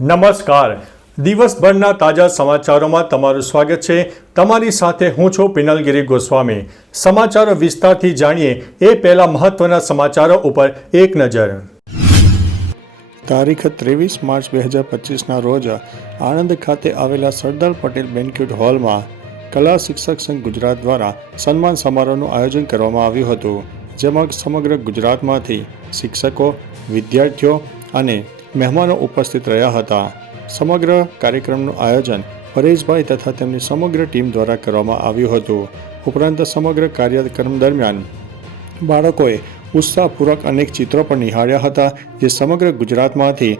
નમસ્કાર. દિવસભરના તાજા સમાચારોમાં તમારું સ્વાગત છે. તમારી સાથે હું છું પિનલગીરી ગોસ્વામી. સમાચારો વિસ્તારથી જાણીએ એ પહેલા મહત્વના સમાચારો ઉપર એક નજર. તારીખ 23 માર્ચ 2025ના રોજ આણંદ ખાતે આવેલા સરદાર પટેલ બેન્ક્વેટ હોલમાં કલા શિક્ષક સંઘ ગુજરાત દ્વારા સન્માન સમારોહનું આયોજન કરવામાં આવ્યું હતું, જેમાં સમગ્ર ગુજરાતમાંથી શિક્ષકો, વિદ્યાર્થીઓ અને મહેમાનો ઉપસ્થિત રહ્યા હતા. સમગ્ર કાર્યક્રમનું આયોજન પરેશભાઈ તથા તેમની સમગ્ર ટીમ દ્વારા કરવામાં આવ્યું હતું. ઉપરાંત સમગ્ર કાર્યક્રમ દરમિયાન બાળકોએ ઉત્સાહપૂર્વક અનેક ચિત્રો પણ નિહાળ્યા હતા, જે સમગ્ર ગુજરાતમાંથી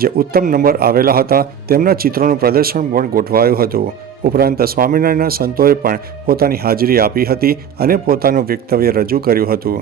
જે ઉત્તમ નંબર આવેલા હતા તેમના ચિત્રોનું પ્રદર્શન પણ ગોઠવાયું હતું. ઉપરાંત સ્વામિનારાયણના સંતોએ પણ પોતાની હાજરી આપી હતી અને પોતાનું વક્તવ્ય રજૂ કર્યું હતું.